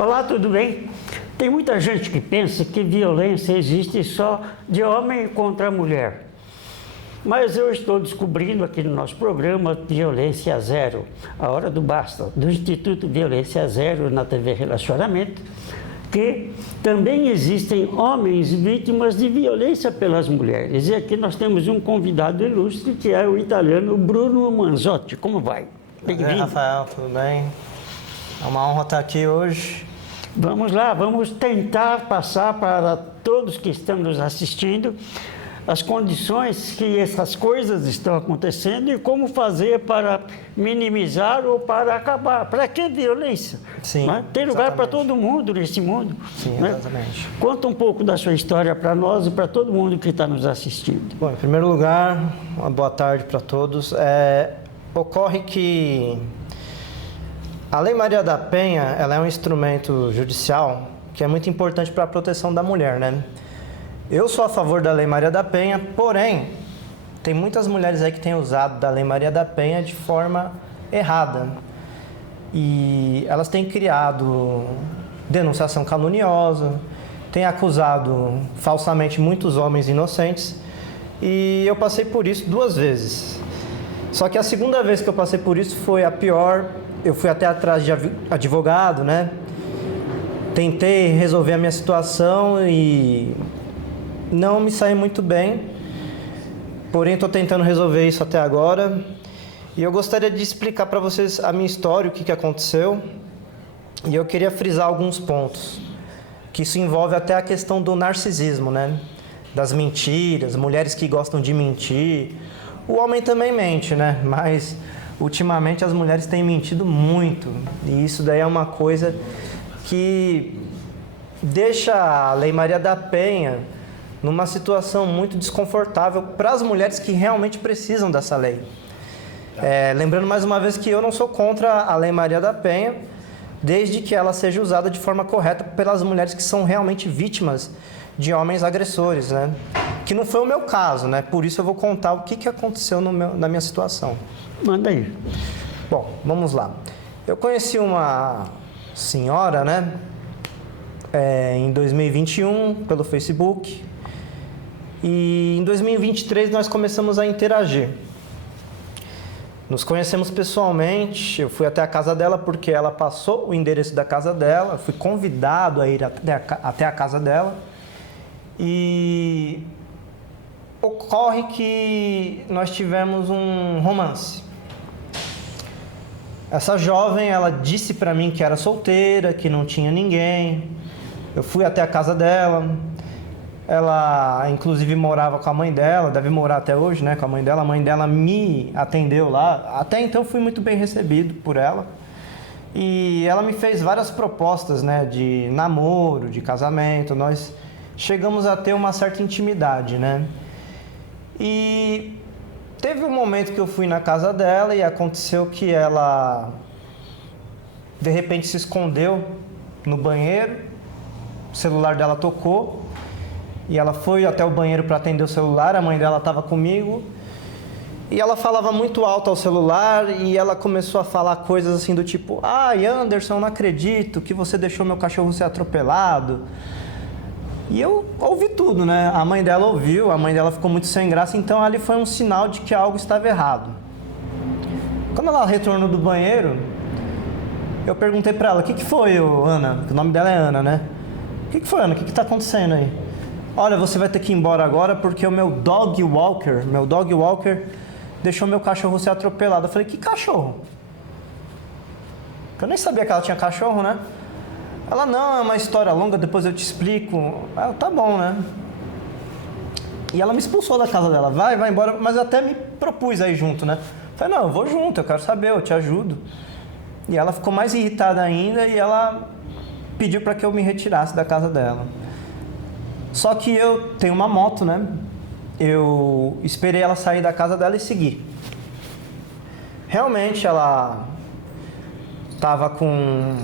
Olá, tudo bem? Tem muita gente que pensa que violência existe só de homem contra mulher. Mas eu estou descobrindo aqui no nosso programa Violência Zero, a hora do basta, do Instituto Violência Zero na TV Relacionamento, que também existem homens vítimas de violência pelas mulheres. E aqui nós temos um convidado ilustre, que é o italiano Bruno Manzotti. Como vai? Bem-vindo. Rafael, tudo bem? É uma honra estar aqui hoje. Vamos lá, vamos tentar passar para todos que estão nos assistindo as condições que essas coisas estão acontecendo e como fazer para minimizar ou para acabar. Para que violência? Sim, né? Tem lugar para todo mundo nesse mundo. Sim, né? Exatamente. Conta um pouco da sua história para nós e para todo mundo que está nos assistindo. Bom, em primeiro lugar, uma boa tarde para todos. Ocorre que a Lei Maria da Penha, ela é um instrumento judicial que é muito importante para a proteção da mulher, né? Eu sou a favor da Lei Maria da Penha, porém, tem muitas mulheres aí que têm usado da Lei Maria da Penha de forma errada. E elas têm criado denunciação caluniosa, têm acusado falsamente muitos homens inocentes, e eu passei por isso 2 vezes. Só que a segunda vez que eu passei por isso foi a pior. Eu fui até atrás de advogado, né? Tentei resolver a minha situação e não me saí muito bem. Porém, estou tentando resolver isso até agora. E eu gostaria de explicar para vocês a minha história, o que aconteceu. E eu queria frisar alguns pontos. Que isso envolve até a questão do narcisismo, né? Das mentiras, mulheres que gostam de mentir. O homem também mente, né? Mas ultimamente as mulheres têm mentido muito. E isso daí é uma coisa que deixa a Lei Maria da Penha numa situação muito desconfortável para as mulheres que realmente precisam dessa lei. Lembrando mais uma vez que eu não sou contra a Lei Maria da Penha, desde que ela seja usada de forma correta pelas mulheres que são realmente vítimas de homens agressores, né? Que não foi o meu caso, né? Por isso eu vou contar o que aconteceu na minha situação. Manda aí. Bom, vamos lá. Eu conheci uma senhora, né? Em 2021, pelo Facebook. E em 2023 nós começamos a interagir. Nos conhecemos pessoalmente, eu fui até a casa dela porque ela passou o endereço da casa dela, fui convidado a ir até a casa dela. E ocorre que nós tivemos um romance. Essa jovem, ela disse pra mim que era solteira, que não tinha ninguém. Eu fui até a casa dela. Ela, inclusive, morava com a mãe dela, deve morar até hoje, né, com a mãe dela. A mãe dela me atendeu lá. Até então, fui muito bem recebido por ela. E ela me fez várias propostas, né, de namoro, de casamento. Nós chegamos a ter uma certa intimidade, né. E teve um momento que eu fui na casa dela e aconteceu que ela, de repente, se escondeu no banheiro. O celular dela tocou. E ela foi até o banheiro para atender o celular, a mãe dela estava comigo. E ela falava muito alto ao celular e ela começou a falar coisas assim do tipo: "Ai, Anderson, não acredito que você deixou meu cachorro ser atropelado". E eu ouvi tudo, né? A mãe dela ouviu, a mãe dela ficou muito sem graça, então ali foi um sinal de que algo estava errado. Quando ela retornou do banheiro, eu perguntei para ela: "O que foi, Ana?", o nome dela é Ana, né? "O que foi, Ana? O que está acontecendo aí?". "Olha, você vai ter que ir embora agora porque o meu dog walker deixou meu cachorro ser atropelado". Eu falei: "Que cachorro?". Eu nem sabia que ela tinha cachorro, né? Ela: "Não, é uma história longa, depois eu te explico". Eu: "Tá bom, né?". E ela me expulsou da casa dela: vai embora", mas eu até me propus aí junto, né? Eu falei: "Não, eu vou junto, eu quero saber, eu te ajudo". E ela ficou mais irritada ainda e ela pediu para que eu me retirasse da casa dela. Só que eu tenho uma moto, né? Eu esperei ela sair da casa dela e segui. Realmente ela estava com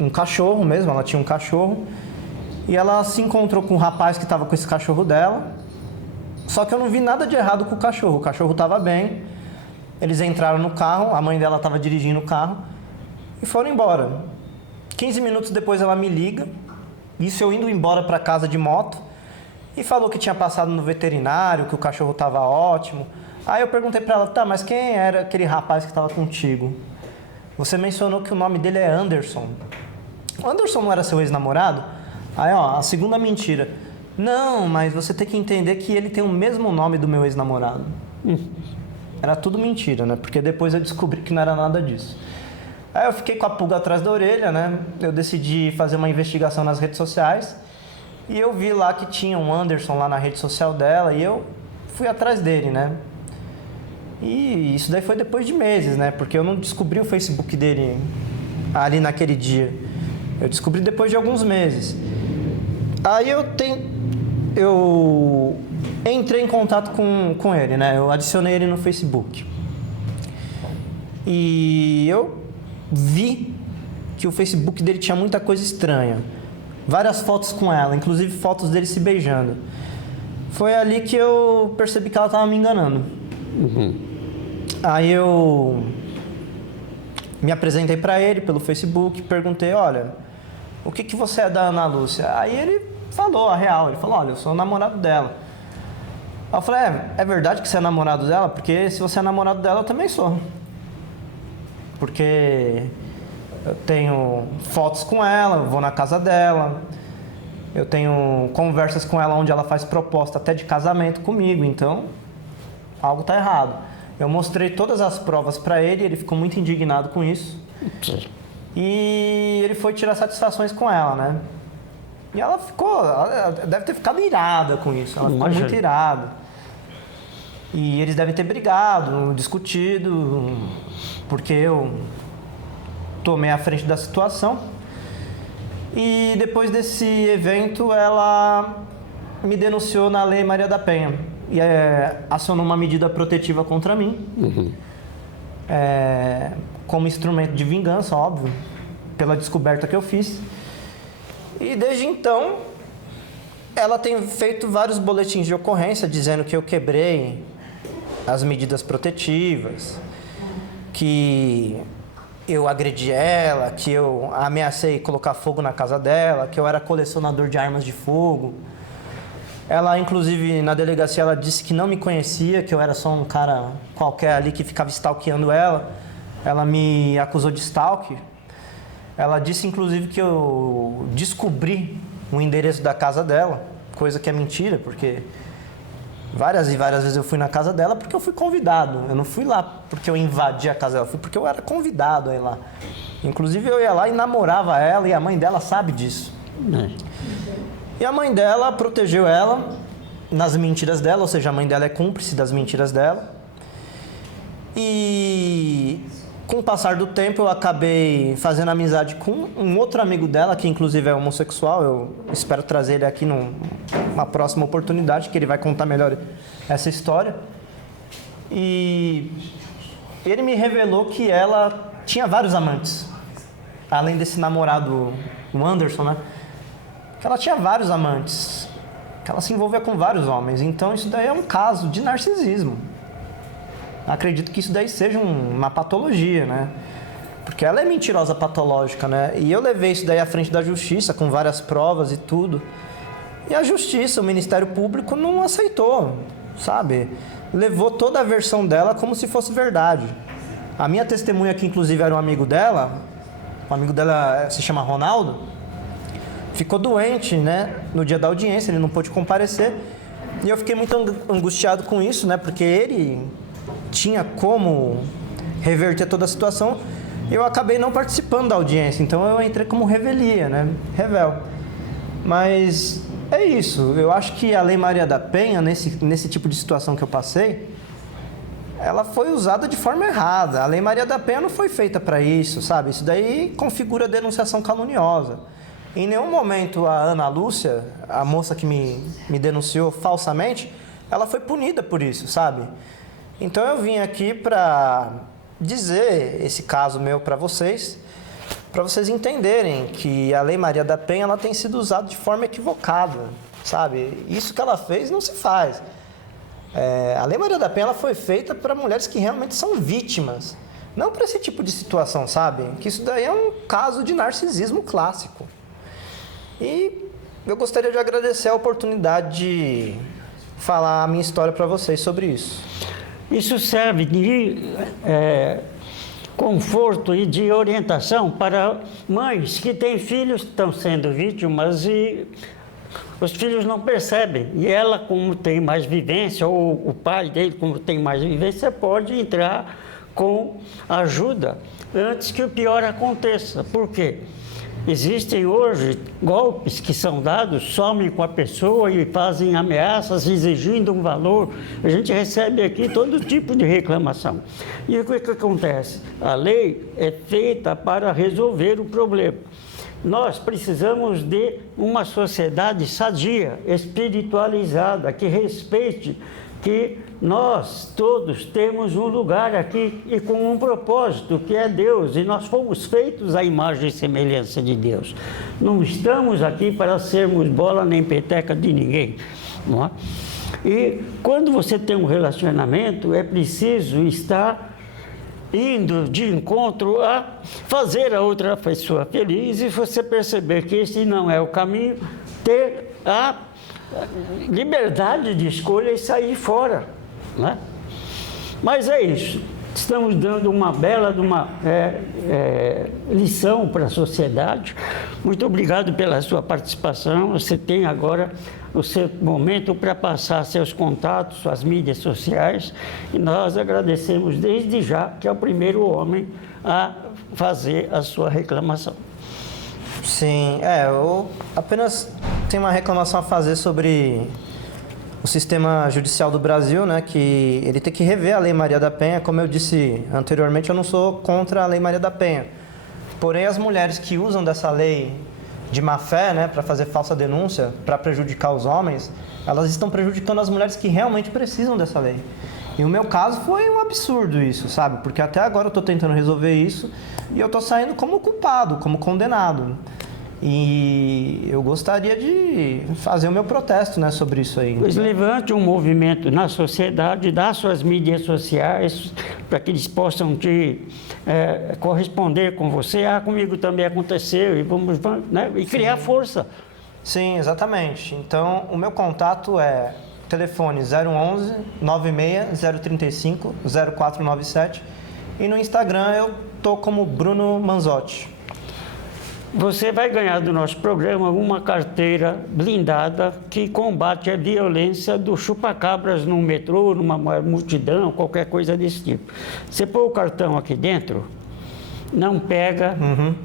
um cachorro mesmo, ela tinha um cachorro. E ela se encontrou com um rapaz que estava com esse cachorro dela. Só que eu não vi nada de errado com o cachorro estava bem. Eles entraram no carro, a mãe dela estava dirigindo o carro e foram embora. 15 minutos depois ela me liga, isso eu indo embora para casa de moto, e falou que tinha passado no veterinário, que o cachorro estava ótimo. Aí eu perguntei para ela, tá, mas quem era aquele rapaz que estava contigo? Você mencionou que o nome dele é Anderson. O Anderson não era seu ex-namorado? Aí, ó, a segunda mentira. Não, mas você tem que entender que ele tem o mesmo nome do meu ex-namorado. Era tudo mentira, né? Porque depois eu descobri que não era nada disso. Aí eu fiquei com a pulga atrás da orelha, né? Eu decidi fazer uma investigação nas redes sociais e eu vi lá que tinha um Anderson lá na rede social dela e eu fui atrás dele, né? E isso daí foi depois de meses, né? Porque eu não descobri o Facebook dele ali naquele dia. Eu descobri depois de alguns meses. Aí eu entrei em contato com ele, né? Eu adicionei ele no Facebook. E eu vi que o Facebook dele tinha muita coisa estranha. Várias fotos com ela, inclusive fotos dele se beijando. Foi ali que eu percebi que ela estava me enganando. Aí eu me apresentei para ele pelo Facebook, perguntei, olha, o que você é da Ana Lúcia? Aí ele falou a real, ele falou, olha, eu sou o namorado dela. Aí eu falei, é verdade que você é namorado dela? Porque se você é namorado dela, eu também sou. Porque eu tenho fotos com ela, eu vou na casa dela, eu tenho conversas com ela onde ela faz proposta até de casamento comigo, então algo está errado. Eu mostrei todas as provas para ele, ele ficou muito indignado com isso. E ele foi tirar satisfações com ela, né? E ela deve ter ficado irada com isso, ela ficou muito irada. E eles devem ter brigado, discutido, porque eu tomei a frente da situação. E depois desse evento, ela me denunciou na Lei Maria da Penha. E acionou uma medida protetiva contra mim. Como instrumento de vingança, óbvio, pela descoberta que eu fiz. E desde então, ela tem feito vários boletins de ocorrência dizendo que eu quebrei as medidas protetivas, que eu agredi ela, que eu ameacei colocar fogo na casa dela, que eu era colecionador de armas de fogo. Ela, inclusive, na delegacia, ela disse que não me conhecia, que eu era só um cara qualquer ali que ficava stalkeando ela. Ela me acusou de stalk. Ela disse, inclusive, que eu descobri o endereço da casa dela, coisa que é mentira, porque várias e várias vezes eu fui na casa dela porque eu fui convidado. Eu não fui lá porque eu invadi a casa dela, fui porque eu era convidado a ir lá. Inclusive, eu ia lá e namorava ela e a mãe dela sabe disso. E a mãe dela protegeu ela nas mentiras dela, ou seja, a mãe dela é cúmplice das mentiras dela. E com o passar do tempo eu acabei fazendo amizade com um outro amigo dela, que inclusive é homossexual. Eu espero trazer ele aqui numa próxima oportunidade, que ele vai contar melhor essa história. E ele me revelou que ela tinha vários amantes, além desse namorado, o Anderson, né? Que ela tinha vários amantes, que ela se envolvia com vários homens. Então isso daí é um caso de narcisismo. Acredito que isso daí seja uma patologia, né? Porque ela é mentirosa patológica, né? E eu levei isso daí à frente da justiça, com várias provas e tudo. E a justiça, o Ministério Público, não aceitou, sabe? Levou toda a versão dela como se fosse verdade. A minha testemunha, que inclusive era um amigo dela, o amigo dela se chama Ronaldo, ficou doente, né? No dia da audiência, ele não pôde comparecer. E eu fiquei muito angustiado com isso, né? Porque ele tinha como reverter toda a situação e eu acabei não participando da audiência. Então eu entrei como revelia, né? Revel. Mas é isso. Eu acho que a Lei Maria da Penha, nesse tipo de situação que eu passei, ela foi usada de forma errada. A Lei Maria da Penha não foi feita para isso, sabe? Isso daí configura denunciação caluniosa. Em nenhum momento a Ana Lúcia, a moça que me denunciou falsamente, ela foi punida por isso, sabe? Então eu vim aqui para dizer esse caso meu para vocês entenderem que a Lei Maria da Penha ela tem sido usada de forma equivocada, sabe? Isso que ela fez não se faz. A Lei Maria da Penha ela foi feita para mulheres que realmente são vítimas. Não para esse tipo de situação, sabe? Que isso daí é um caso de narcisismo clássico. E eu gostaria de agradecer a oportunidade de falar a minha história para vocês sobre isso. Isso serve de conforto e de orientação para mães que têm filhos que estão sendo vítimas e os filhos não percebem. E ela, como tem mais vivência, ou o pai dele, como tem mais vivência, pode entrar com ajuda antes que o pior aconteça. Por quê? Existem hoje golpes que são dados, somem com a pessoa e fazem ameaças exigindo um valor. A gente recebe aqui todo tipo de reclamação. E o que acontece? A lei é feita para resolver o problema. Nós precisamos de uma sociedade sadia, espiritualizada, que respeite que nós todos temos um lugar aqui e com um propósito, que é Deus, e nós fomos feitos à imagem e semelhança de Deus. Não estamos aqui para sermos bola nem peteca de ninguém, não é? E quando você tem um relacionamento, é preciso estar indo de encontro a fazer a outra pessoa feliz, e você perceber que esse não é o caminho, ter a liberdade de escolha e sair fora, né? Mas é isso. Estamos dando uma bela lição para a sociedade. Muito obrigado pela sua participação. Você tem agora o seu momento para passar seus contatos, suas mídias sociais, e nós agradecemos desde já que é o primeiro homem a fazer a sua reclamação. Sim, eu apenas tenho uma reclamação a fazer sobre o sistema judicial do Brasil, né, que ele tem que rever a Lei Maria da Penha. Como eu disse anteriormente, eu não sou contra a Lei Maria da Penha. Porém, as mulheres que usam dessa lei de má fé, né, para fazer falsa denúncia, para prejudicar os homens, elas estão prejudicando as mulheres que realmente precisam dessa lei. E o meu caso foi um absurdo isso, sabe? Porque até agora eu estou tentando resolver isso e eu estou saindo como culpado, como condenado. E eu gostaria de fazer o meu protesto, né, sobre isso aí. Pois levante um movimento na sociedade, dá suas mídias sociais, para que eles possam te corresponder com você. Comigo também aconteceu, e vamos, né, e criar força. Sim, exatamente. Então, o meu contato é telefone 011 96 035 0497, e no Instagram eu tô como Bruno Manzotti. Você vai ganhar do nosso programa uma carteira blindada que combate a violência do chupa-cabras no metrô, numa multidão, qualquer coisa desse tipo. Você põe o cartão aqui dentro, não pega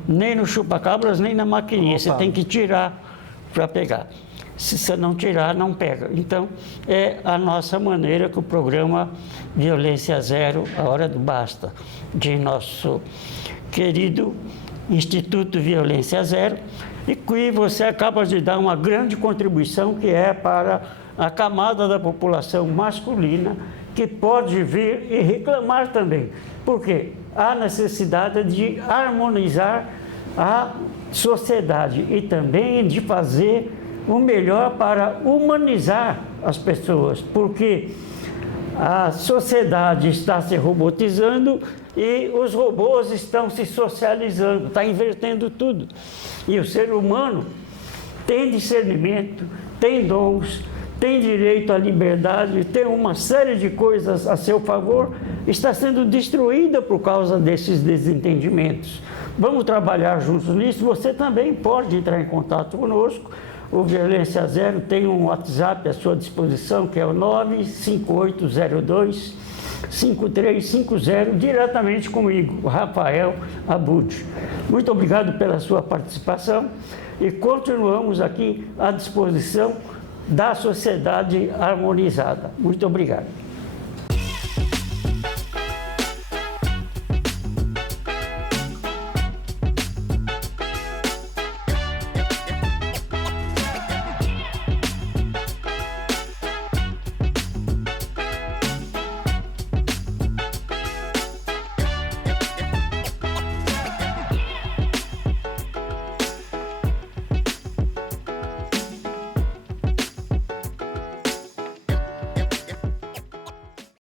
nem no chupa-cabras, nem na maquininha. Opa. Você tem que tirar para pegar. Se você não tirar, não pega. Então, é a nossa maneira que o programa Violência Zero, a Hora do Basta, de nosso querido Instituto Violência Zero, e que você acaba de dar uma grande contribuição, que é para a camada da população masculina que pode vir e reclamar também. Porque há necessidade de harmonizar a sociedade e também de fazer o melhor para humanizar as pessoas, porque a sociedade está se robotizando e os robôs estão se socializando, está invertendo tudo. E o ser humano tem discernimento, tem dons, tem direito à liberdade, tem uma série de coisas a seu favor, está sendo destruída por causa desses desentendimentos. Vamos trabalhar juntos nisso. Você também pode entrar em contato conosco. O Violência Zero tem um WhatsApp à sua disposição, que é o 95802-5350, diretamente comigo, Rafael Abud. Muito obrigado pela sua participação e continuamos aqui à disposição da sociedade harmonizada. Muito obrigado.